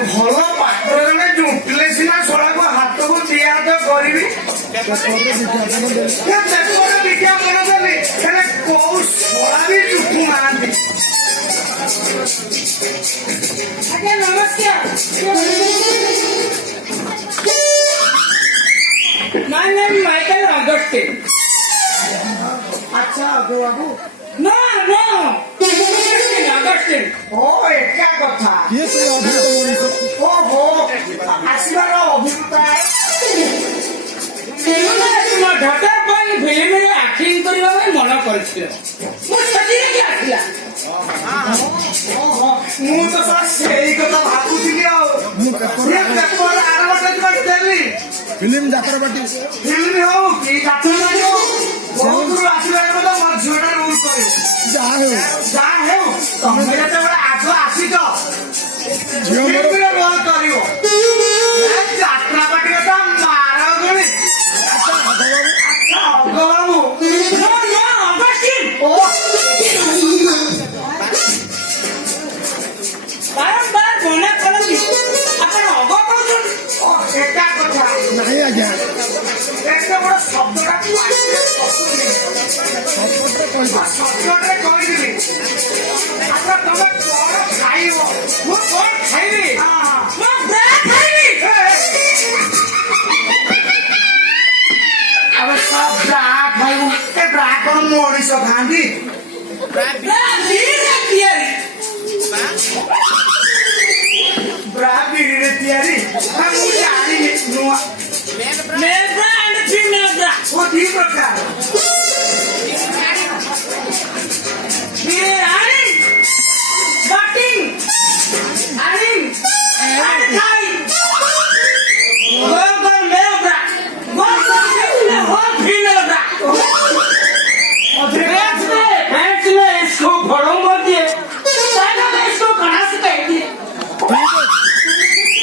ଭଲ ପାତ୍ର ଜଣେ ଜୁଟିଲେ ସିନା ଶଳାକୁ ହାତକୁ ଦିଆ ହାତ କରିବି ବିଜ୍ଞାପନ ଦେଲି ହେଲେ କୋଉ ଶଳା ବି ଜୁଟୁ ନାହାନ୍ତି। ଆଜ୍ଞା ନମସ୍କାର। My name is Michael Augustine. ଆଚ୍ଛା ଅଜୟ ବାବୁ No, Augustine. ଓ ଏକା କଥା ଓହୋ ଆସିବାର ଅଭିଜ୍ଞତା ତୁମ ଢଟା ପାଇଁ ଫିଲ୍ମରେ ଆକ୍ଟିଂ କରିବା ପାଇଁ ମନ କରିছিল ମୁଁ ସେଥିରେ ଆସିଲା। ମୁଁ ତ ସାର୍ ସେଇ କଥା ଭାବୁଥିଲି ଆଉ ଆଡଭର୍ଟାଇଜମେଣ୍ଟ ଦେଲି ଫିଲ୍ମ ଯାତ୍ରାପାଟି ଫିଲ୍ମ ହଉ କି ଯାତ୍ରାପାଟି ହଉ ବହୁତ ଦୂର ଆସିବାର କଥା ମୋ ଝିଅଟା ରୁଲ କରିବ ଯାହା ହେଉ ତମେ ଯେତେବେଳେ ଆଗ ଆସିଛ ଫିଲ୍ମରେ ରୋଲ କରିବ ଯାତ୍ରାପାଟି କଥା ମାର ଗୁଳି। ଆଚ୍ଛା ଅଗ ବାବୁ ବାରମ୍ବାର ମନା କରନ୍ତି ଆପଣ ଅଗ କହୁଛନ୍ତି। ଏକା କଥା ନାହିଁ ଆଜ୍ଞା ଏତେ ବଡ ଶବ୍ଦଟା ଶବ୍ଦରେ କହିଦେବି। ଆଚ୍ଛା ତମେ କଣ ଖାଇବ? ମୁଁ କଣ ଖାଇବି? ମୁଁ ବ୍ରା ଖାଇବି। ଆମେ ସବ ବ୍ରା ଖାଇବୁ ଏ ବ୍ରା କଣ ମଣିଷ ଖାଆନ୍ତି? ବ୍ରା ବିରିରେ ତିଆରି। ବ୍ରା ବିରିରେ ତିଆରି ମୁଁ ଜାଣିନି ନୂଆ Male bra and female bra. ଓ ଦି ପ୍ରକାର Ironing, cutting, ironing, and tying. Go for male bra. Go for female bra. Hands में इसको भड़ों मत दिए। साइड में इसको कहाँ से कह दिए?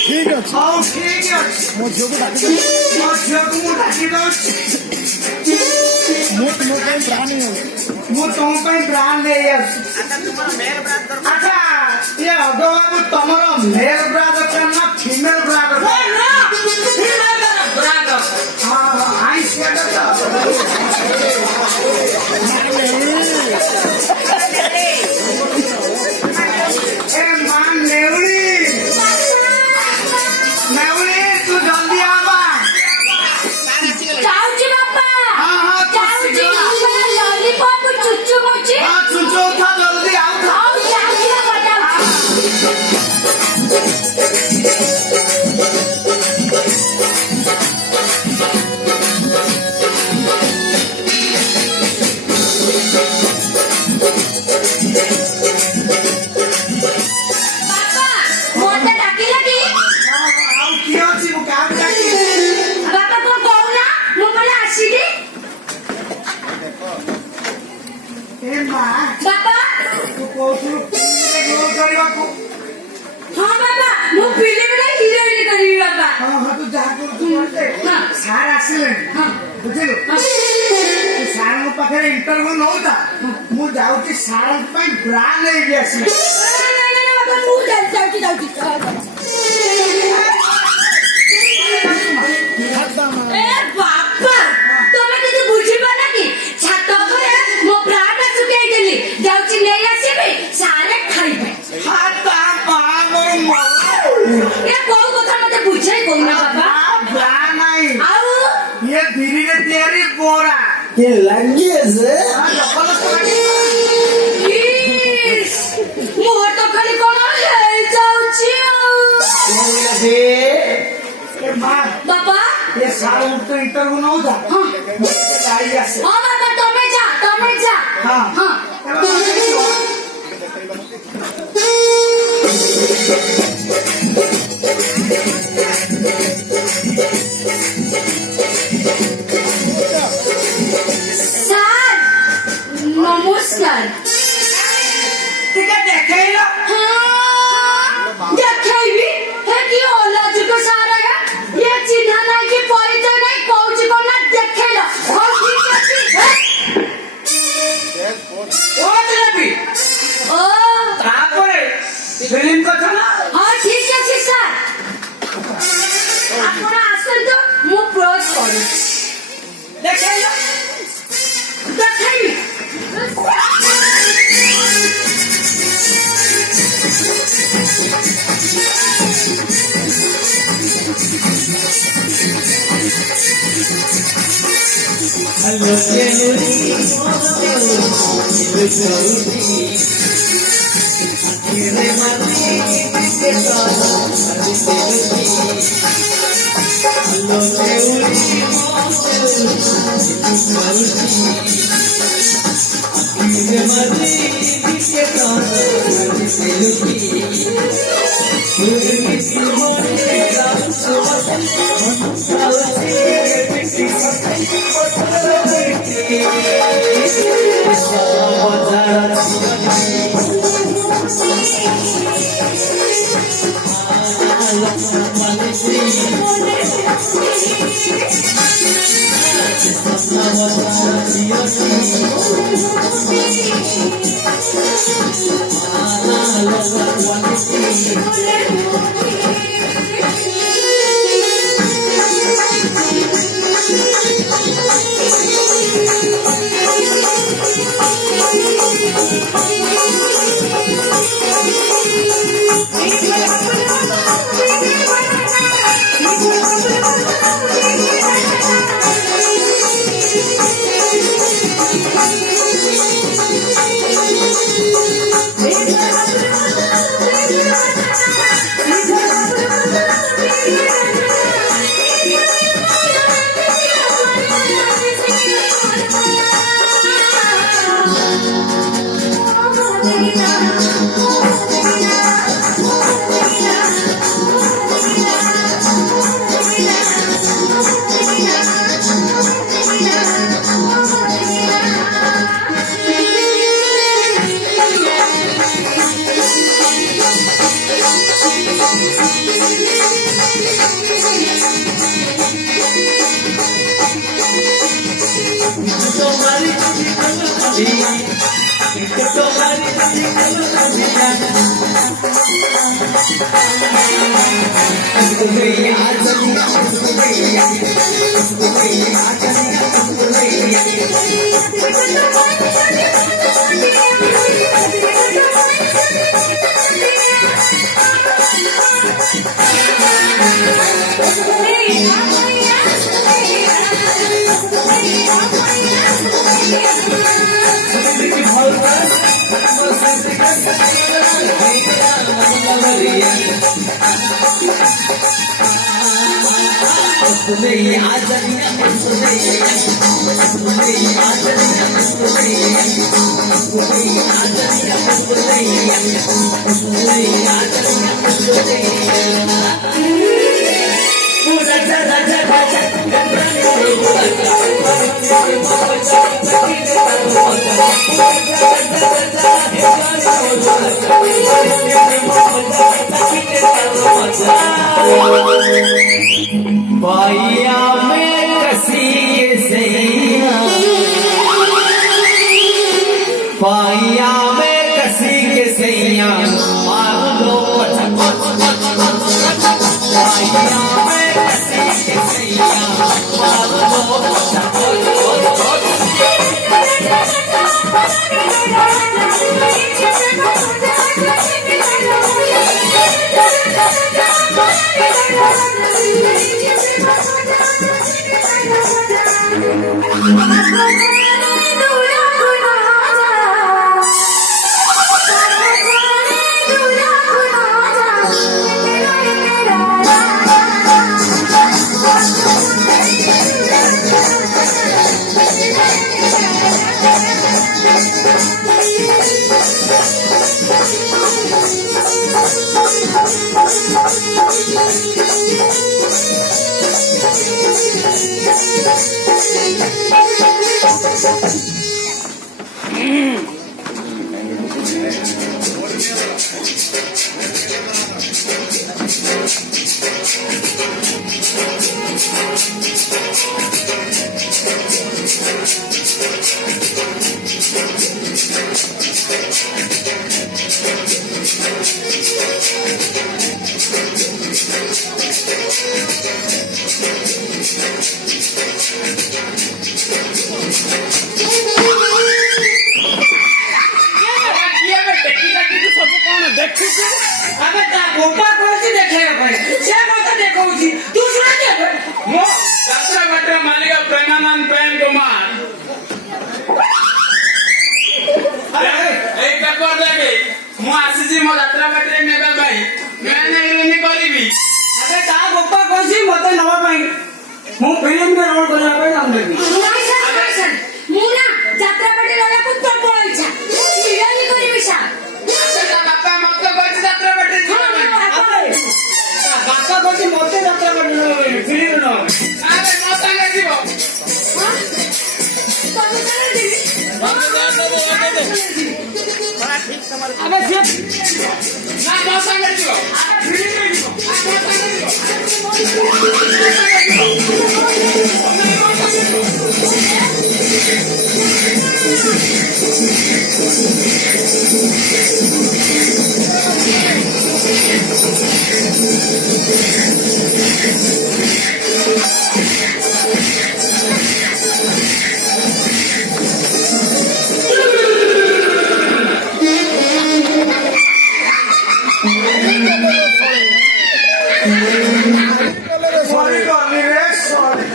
ଠିକ ଅଛି ହଉ ଠିକ ଅଛି ମୋ ଝିଅକୁ ଡାକିଦେବି ମୋ ଝିଅକୁ ମୁଁ ଡାକି ଦଉଛି ମୁଁ ତୁମ ପାଇଁ ପ୍ରାଣ ନେଇଯାଉଛି ମୁଁ ତମ ପାଇଁ ବ୍ରାଣ୍ଡ ନେଇ ଆସୁଛି। ଆଚ୍ଛା ଇଏ ଅଗ ବାବୁ ତମର ମେଲ ବ୍ରା ଦରକାର ନା ଫିମେଲ ବ୍ରା ଦରକାର? No, female bra dog. ହଁ ଆଇସିଆ ଏ ମା ନେଉଳି ନେଉଳି ତୁ ଜଲ୍ଦି ଆବା। ଯାଉଛି ବାପା ହଁ ହଁ ତୁ ଯାଉଛି ଶୀଘ୍ର ଆ। ଲଲିପପ ଚୁଚୁ ମୁଚି ହଁ ଚୁଚଉଥା ଜଲ୍ଦି ଆଉଥା। ଆଉ ଯାଉଛି ବାପା ଯାଉଛି। ବାପା ମୋତେ ଡାକିଲା କି? ଆଉ କିଏ ଅଛି ମୁଁ କାହାକୁ ଡାକିବି? ବାପା କଣ କହୁନା ମୁଁ ବୋଲେ ଆସିଲି। ଏ ମା ବାପା ତୁ କହୁଥିଲୁ ଫିଲ୍ମରେ ରୋଲ୍ କରିବାକୁ। ହଁ ବାପା ମୁଁ ଫିଲ୍ମରେ ହିରୋଇନ କରିବି ବାପା। ହଁ ହଁ ତୁ ଯାହା କରୁଛୁ କରିଦେ। ହଁ। ସାର୍ ଆସିଲେଣି ହଁ। ବୁଝିଲୁ ହଁ। ତୁ ସାର୍ଙ୍କ ପାଖରେ ଇଣ୍ଟରଭ୍ୟୁ ନଉଥା ମୁଁ ଯାଉଛି ସାର୍ଙ୍କ ପାଇଁ ବ୍ରା ନେଇକି ଆସିବି। ବାପା ମୁଁ ଯାଉଛି ଯାଉଛି। ଏ ବାପା ତମେ କିଛି ବୁଝିପାର କି ଛାତ ଉପରେ ମୋ ପ୍ରାଣ ଶୁଖେଇଦେଲି ଯାଉଛି ନେଇ ଆସିବି ସାରେ ଖାଇବେ। ହଁ ତା ମା ମୋର ଏ କୋଉ କଥା ମତେ ବୁଝେଇ କହୁନା ବାପା। ବ୍ରା ନାହିଁ ଆଉ ଇଏ ବିରିରେ ତିଆରି ବରା। ଇସ୍, ମୋର ତ ଖାଲି କଣ ହେଇଯାଉଛି ଆଉ। ଏ ମା ବାପା ଏ ସାର୍ଙ୍କ ତ ଇଣ୍ଟରଭ୍ୟୁ ନଉଥା ଗାଡ଼ି ଆସେ। ହଁ ବାପା ତମେ ଯା ହଁ ହଁ। ସାର୍ ନମସ୍କାର। ଟିକେ ଦେଖେଇଲ ହଁ ଦେଖେଇବି ହେ କି ଅଲଜ୍ଜିକ ସାର୍ ଆଜ୍ଞା ଇଏ ଚିହ୍ନା ନାହିଁ କି ପରିଚୟ ନାହିଁ କହୁଛି କଣ ନା ଦେଖେଇଲ। ହଉ ଠିକ ଅଛି। ଓ ଦେବି ଓ ତାପରେ ଫିଲ୍ମ କଥା ନା ହଁ पाइया में कसी के सैया, पाइया में कसी के सैया, मार लो पाइया में कसी के सैया, मार लो ଯିବି। ଆରେ ତା ବୋପା କହୁଛି ମତେ ନବା ପାଇଁ ମୁଁ ଫିଲ୍ମରେ ରୋଲ କରିବା ପାଇଁ ଚାହୁଁଥିଲି। ନାଇଁ ସାର୍ ମୁଁ ନା ଯାତ୍ରା ପାର୍ଟି ରହିବାକୁ ପ୍ରବଳ ଇଚ୍ଛା ମୁଁ ବିରିୟାନୀ କରିବି ସାର୍। ତା ବାପା ମତେ କହିଛି ଯାତ୍ରା ପାର୍ଟି ଯିବା ପାଇଁ। ବାପା କହୁଛି ମତେ ଯାତ୍ରା କରି ଫିଲ୍ମ ନ ଆରେ ମୋ ସାଙ୍ଗେ ଯିବ। ତମେ ସାର୍ ଯିବି ଆବେ ସିଏ ନା ମୋ ସାଙ୍ଗେ ଯିବ। ଫିଲ୍ମରେ ଯିବ। ମୋ ସାଙ୍ଗେ ଯିବ। ସରି ଗଲି ରେ ସରି।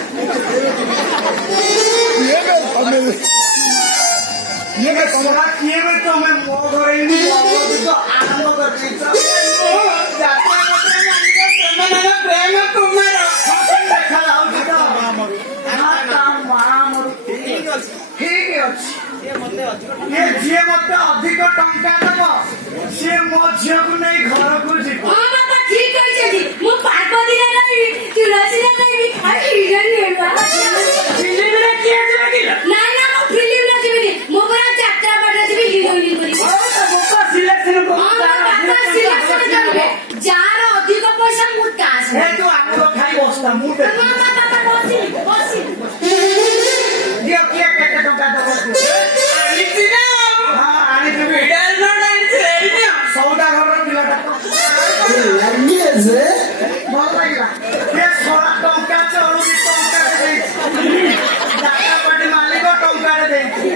ଶଳା କିଏ ବେ ତମେ ମୋ ଘରେ ଏମିତି ଅବଧିତ ଆରମ୍ଭ କରିଦେଇଛ। ସେମାନଙ୍କ ପ୍ରେମ କୁମାର ଦେଖାଯାଉଛି ତ ହଁ, ତା ମା ମୋର ଠିକ ଅଛି। ଇଏ ଯିଏ ମତେ ଅଧିକ ଟଙ୍କା ଦବ ସିଏ ମୋ ଝିଅକୁ ନେଇ ଘରକୁ ଯିବ। ହଁ ବାପା ଠିକ କହିଛନ୍ତି ମୁଁ ପାର୍ବତୀରେ ରହିବି ତୁଳସୀରେ ରହିବି ଆଉ ହିରୋଇନ ଫିଲ୍ମରେ କିଏ ଯିବ କି? ନାଇଁ ନା ମୁଁ ଫିଲ୍ମରେ ଯିବିନି ମୁଁ ପୁରା ଯାତ୍ରା ପାର୍ଟିରେ ଯିବି ହିରୋଇନ କରିବି। ତା ବୋପା ସିଲେକ୍ସନ ହଁ ମୋ ବାପା ସିଲେକ୍ସନ କରିବେ ଯାହାର ଅଧିକ ପଇସା ମୁଁ ତା ଏ ଆସିବି। ତୁ ଆଗୁଆ ଖାଇ ବସିଥା ମୁଁ ହଁ ବାପା ବସି ଦିଅ କିଏ କେତେ ଟଙ୍କା ଦବ କୁହ। ଆଣିଛି ନା ହଁ ଆଣିଥିବି। ଭିଡିଓ ନୋଟ ଆଣିଛି ଏଇନା ସଉଦା ଘରର ପିଲାଟା ଭଲ ଲାଗିଲା। ଏ ଶଳା ଟଙ୍କା ଚଳୁଛି ଟଙ୍କାରେ ଦେଇଛି। ଯାତ୍ରା ପାର୍ଟି ମାଲିକ ଟଙ୍କାରେ ଦେଇଛି।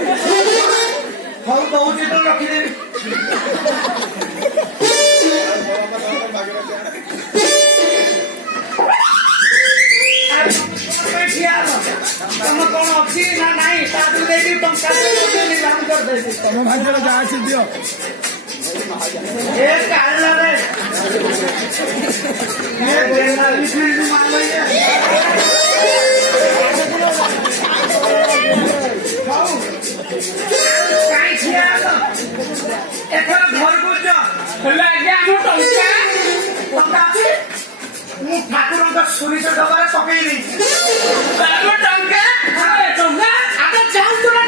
ହଉ ଦଉଛି ତ ରଖିଦେବି। ତମ କଣ ଅଛି ନା ନାଇଁ ତା ଦେଇକି ଟଙ୍କା ନିଲାମ କରିଦେବି। ତମ ଭାଗ୍ୟରେ ଯାହା ଅଛି ଦିଅ। ଏ କାଳିଲାରେ ଏ ବେନାଲି ଫିଲ୍ମ ମାରିଲେ ହଉ କାଇଁ ଠିଆ ହେଲ? ଏଥର ଘରକୁ ଯା। ହେଲେ ଆଜ୍ଞା ଆମ ଟଙ୍କା ଟଙ୍କା ଅଛି ମୁଁ ଠାକୁରଙ୍କ ସୋରିଷ ଡବାରେ ପକେଇ ଦେଇଛି। ଆମ ଟଙ୍କା ଟଙ୍କା ଆମେ ଯାଉଛୁ ନା